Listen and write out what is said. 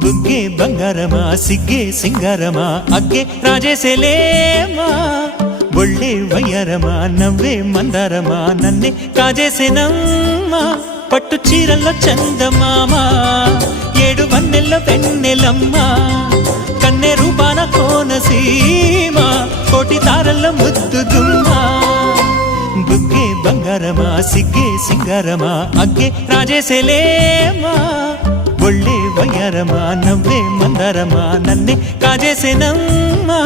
బుగ్గే బంగారమా సిగ్గే సింగారమా అగ్గే రాజేసేలేమా ఒళ్ళే వయ్యారమా నవ్వే మందారమా నన్నే కాజేసేనమ్మా పట్టు చీరల్లో చందమామా ఏడు వన్నెల్లో వెన్నెలమ్మా కన్నె రూపాన కోనసీమ కోటి తారల్లో ముద్దుదుమ్మా బుగ్గే బంగారమా సిగ్గే సింగారమా అగ్గే రాజేసేలేమా ఒళ్ళే వయ్యారమా నవ్వే మందారమా నన్నే కాజేసేనమ్మా